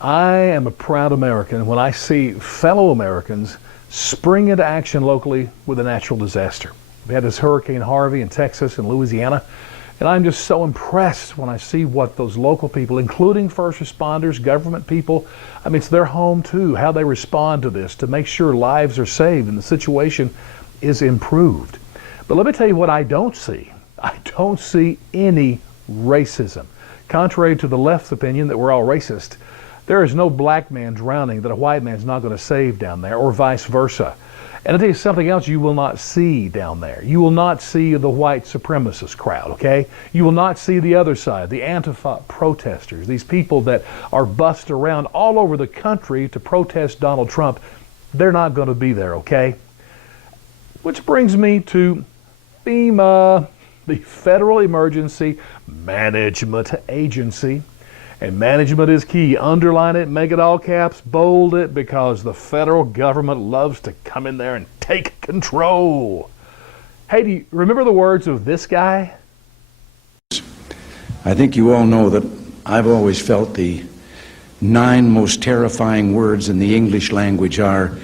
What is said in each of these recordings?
I am a proud American when I see fellow Americans spring into action locally with a natural disaster. We had this Hurricane Harvey in Texas and Louisiana, and I'm just so impressed when I see what those local people, including first responders, government people, I mean, it's their home too, how they respond to this to make sure lives are saved and the situation is improved. But let me tell you what I don't see. I don't see any racism. Contrary to the left's opinion that we're all racist, there is no black man drowning that a white man's not going to save down there, or vice versa. And I'll tell you something else you will not see down there. You will not see the white supremacist crowd, okay? You will not see the other side, the Antifa protesters, these people that are bussed around all over the country to protest Donald Trump. They're not going to be there, okay? Which brings me to FEMA, the Federal Emergency Management Agency. And management is key. Underline it, make it all caps, bold it, because the federal government loves to come in there and take control. Hey, do you remember the words of this guy? I think you all know that I've always felt the 9 most terrifying words in the English language are,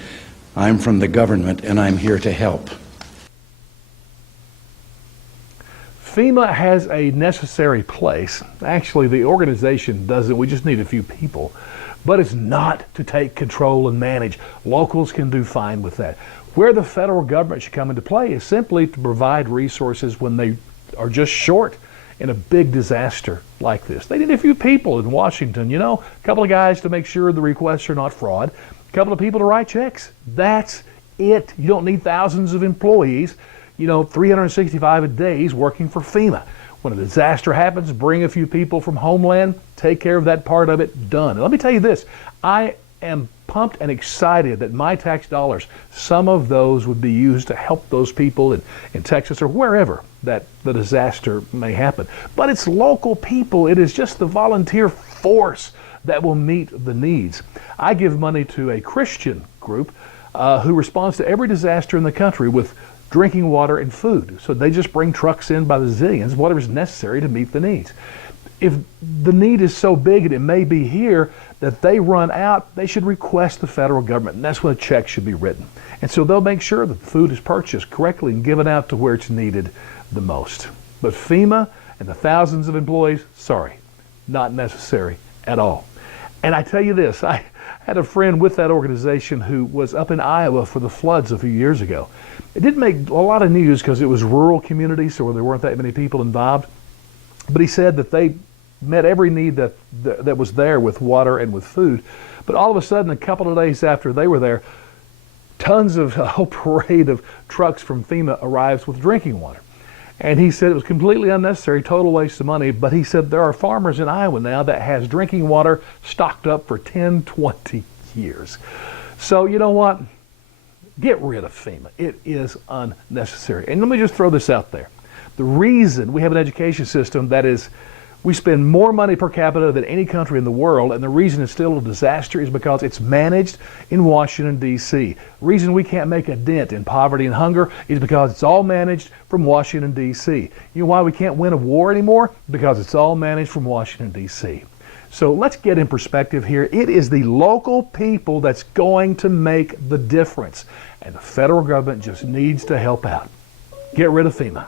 "I'm from the government and I'm here to help." FEMA has a necessary place. Actually, the organization doesn't. We just need a few people. But it's not to take control and manage. Locals can do fine with that. Where the federal government should come into play is simply to provide resources when they are just short in a big disaster like this. They need a few people in Washington, you know, a couple of guys to make sure the requests are not fraud, a couple of people to write checks. That's it. You don't need thousands of employees. 365 days working for FEMA. When a disaster happens, bring a few people from Homeland, take care of that part of it, done. And let me tell you this, I am pumped and excited that my tax dollars, some of those would be used to help those people in Texas or wherever that the disaster may happen. But it's local people. It is just the volunteer force that will meet the needs. I give money to a Christian group who responds to every disaster in the country with drinking water and food. So they just bring trucks in by the zillions, whatever's necessary to meet the needs. If the need is so big, and it may be here, that they run out, they should request the federal government, and that's when a check should be written. And so they'll make sure that the food is purchased correctly and given out to where it's needed the most. But FEMA and the thousands of employees, sorry, not necessary at all. And I tell you this, I had a friend with that organization who was up in Iowa for the floods a few years ago. It didn't make a lot of news because it was rural communities, so there weren't that many people involved. But he said that they met every need that was there with water and with food. But all of a sudden, a couple of days after they were there, tons of a whole parade of trucks from FEMA arrives with drinking water. And he said it was completely unnecessary, total waste of money. But he said there are farmers in Iowa now that has drinking water stocked up for 10, 20 years. So you know what? Get rid of FEMA. It is unnecessary. And let me just throw this out there. The reason we have an education system that is, we spend more money per capita than any country in the world, and the reason it's still a disaster is because it's managed in Washington, D.C. The reason we can't make a dent in poverty and hunger is because it's all managed from Washington, D.C. You know why we can't win a war anymore? Because it's all managed from Washington, D.C. So let's get in perspective here. It is the local people that's going to make the difference, and the federal government just needs to help out. Get rid of FEMA.